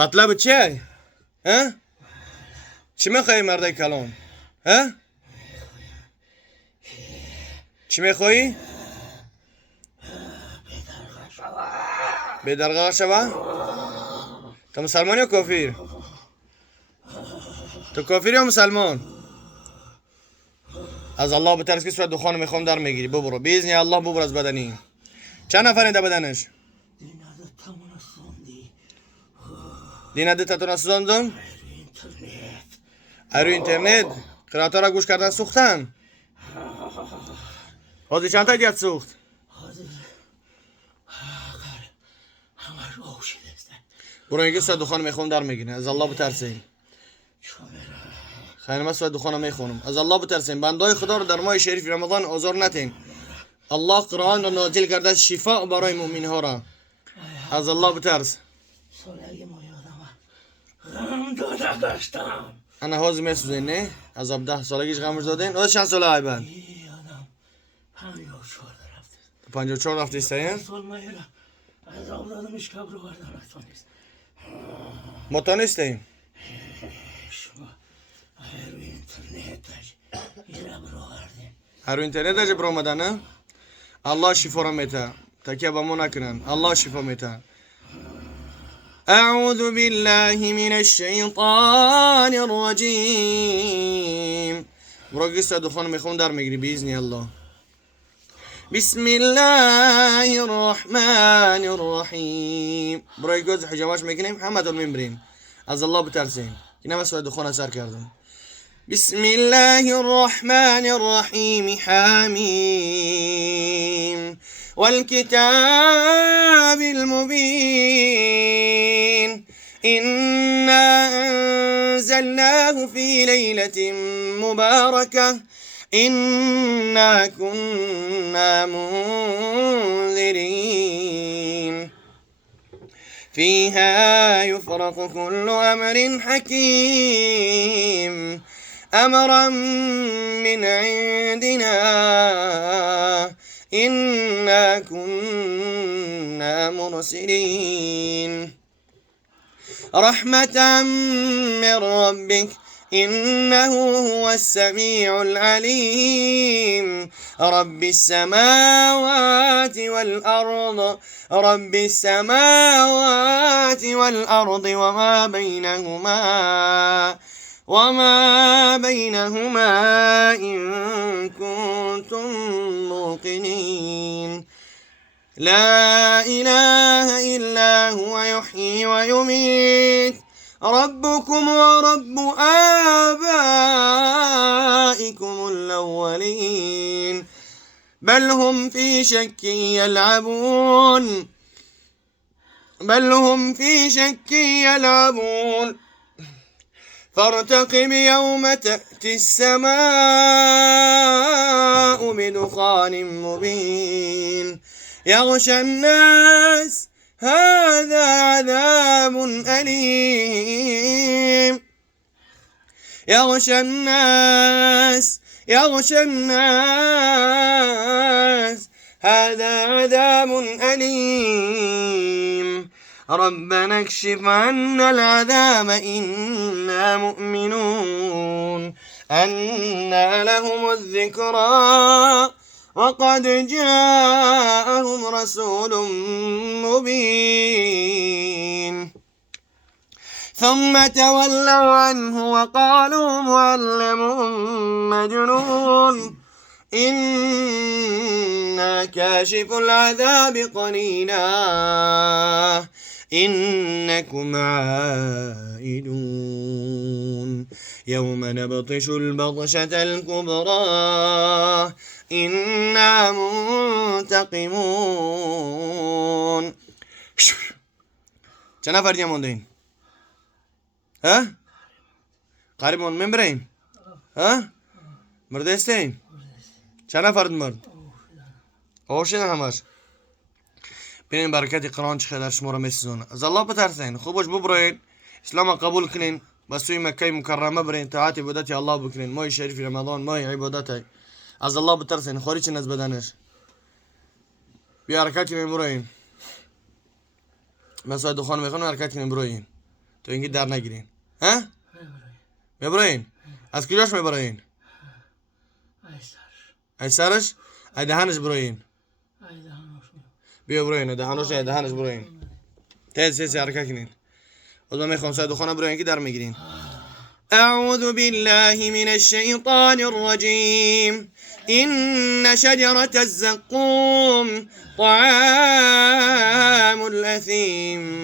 مطلب چیه؟ ها؟ چی میخوایی مرد کلام؟ ها؟ چی میخوایی؟ بدرغا شوا؟ تو مسلمان یا کافر؟ تو کافر یا مسلمان؟ از الله بترس که سوی دخان میخوام در میگیری. ببرو بیزنی الله ببر از بدنی. چند نفرین در بدنش؟ دینه ده تتون سوزاندم؟ ایرو اینترنت قرائتا را گوش کردن سوختن. حاضر چند تا دیت سوخت؟ برو میگه سوی دخان میخوام در میگیری. از الله بترسین. خیلی من سوی دخان میخونم. از الله بترسین. بندای خدا رو در ماه شریف رمضان آزار نتین. الله قرآن رو نازل کرده شفا برای مؤمن ها را. از الله بترس. انا حاضر میسوزین نه؟ از 10 سالگیش غمش دادین؟ از چند ساله های بند؟ 54 رفته ایستاین؟ متانستیم؟ هر اینترنت اجه برو آمدن الله شفا را میته تکیه با ما نکنن الله شفا میته أعوذ بالله من الشيطان الرجيم برو قصة دخان میخون در میگیری بإذن الله بسم الله الرحمن الرحيم برو گوز حجاماش میکنیم همه دول میبرین از الله بترسین که نمه سوی دخان اثر کردم بسم الله الرحمن الرحيم حميم والكتاب المبين إنا أنزلناه في ليلة مباركة إنا كنا منذرين فيها يفرق كل أمر حكيم أمرا من عندنا إنا كنا مرسلين رحمة من ربك إنه هو السميع العليم رب السماوات والأرض وما بينهما إن كنتم موقنين لا إله إلا هو يحيي ويميت ربكم ورب آبائكم الأولين بل هم في شك يلعبون فارتقب يوم تأتي السماء بدخان مبين يغشى الناس هذا عذاب أليم يغشى الناس هذا عذاب أليم ربنا اكشف عنا العذاب إنا مؤمنون أنى لهم الذكرى وقد جاءهم رسول مبين ثم تولوا عنه وقالوا معلم مجنون إنا كاشف العذاب قليلا إنكم عائدون يوم نبطش البطشة الكبرى إنا منتقمون چند نفر دیگه موندین؟ ها؟ قریبون میبرین؟ ها؟ مرده استین؟ چند نفر مرد؟ آوشین همش ببینین برکت قرآن چه در شما را میسوزونه از الله بترسین خوبش ببرین اسلام قبول کنین به سوی مکه مکرمه برین طاعت عبادت الله بکنین ماه شریف رمضان ماه عبادت از الله بترسین خارج از بدنش بیا حرکت کنین بروین مثلا دخان میخوان حرکت کنین بروین تو اینکه در نگیرین. ها؟ میبرین. از کجاش میبرین؟ ایسرش؟ ای دهنش بروین. بیا بروین. دهنش بروین. تیز حرکت کنین. خدا میخوام ساعت خانه بروین که در میگیرین. أعوذ بالله من الشيطان الرجيم إن شجرة الزقوم طعام الأثيم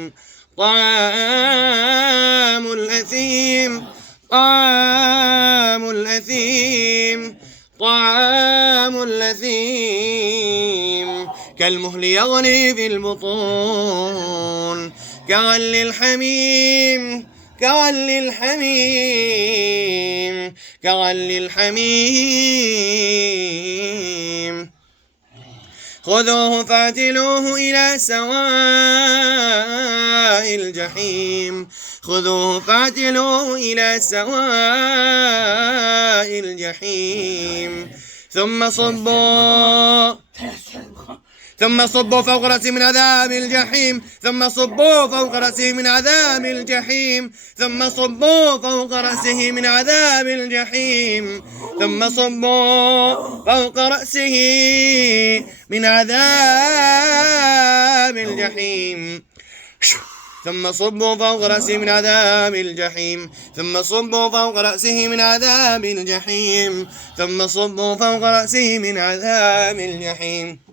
كالمهل يغلي في البطون كغلي الحميم خذوه فاعتلوه إلى سواء الجحيم ثم صبوا فوق رأسه من عذاب الجحيم ثم صبوا فوق رأسه من عذاب الجحيم ثم صبوا فوق رأسه من عذاب الجحيم ثم صبوا فوق رأسه من عذاب الجحيم ثم صبوا فوق رأسه من عذاب الجحيم ثم صبوا فوق رأسه من عذاب الجحيم ثم صبوا فوق رأسه من عذاب الجحيم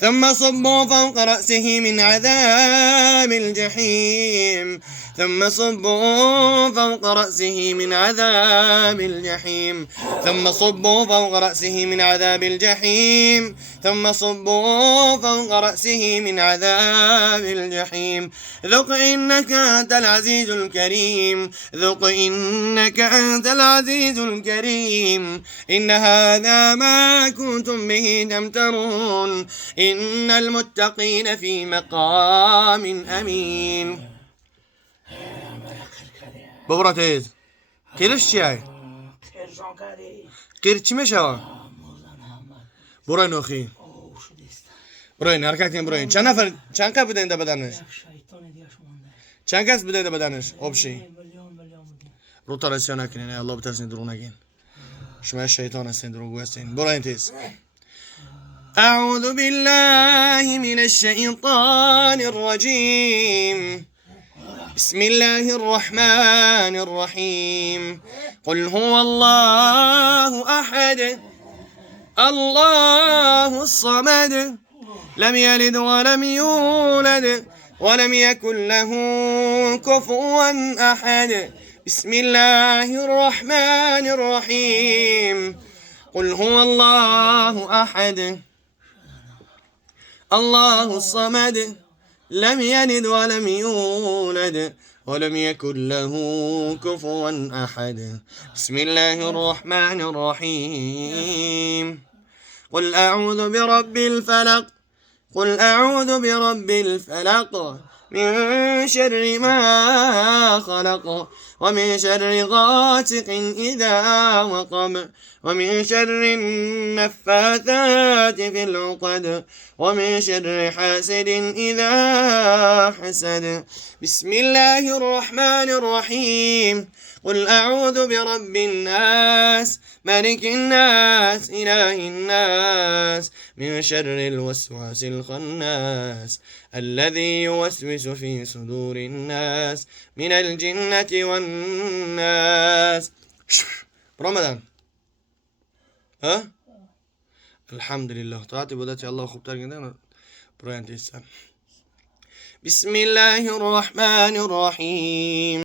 ثم صبوا فوق رأسه من عذاب الجحيم ثم صبوا فوق رأسه من عذاب الجحيم ثم صبوا فوق رأسه من عذاب الجحيم ثم صبوا فوق رأسه من عذاب الجحيم ذق إنك أنت العزيز الكريم ذق إنك أنت العزيز الكريم إن هذا ما كنتم به تمترون إن المتقين في مقام أمين بابرا تیز قیرش چی هی؟ قیر چی میشه؟ برای نوخی برای حرکت کن برای چند نفر چند کس بودن در بدنش؟ چند کس بودن در بدنش؟ آبشی روتارسیون نکنین الله بترسین درو نگین شما شیطان هستین دروغگو هستین برای تیز أعوذ بالله من الشيطان الرجيم بسم الله الرحمن الرحيم قل هو الله أحد الله الصمد لم يلد ولم يولد ولم يكن له كفوا أحد بسم الله الرحمن الرحيم قل هو الله أحد الله الصمد لم يلد ولم يولد ولم يكن له كفوا أحد بسم الله الرحمن الرحيم قل أعوذ برب الفلق قل أعوذ برب الفلق من شر ما خلق ومن شر غاسق إذا وقب ومن شر النفاثات في العقد ومن شر حاسد إذا حسد بسم الله الرحمن الرحيم قل أعوذ برب الناس ملك الناس إله الناس من شر الوسواس الخناس الذي يوسوس في صدور الناس من الجنة والناس رمضان ها الحمد لله طاعتي بدأت الله خوب ترجمة بسم الله الرحمن الرحيم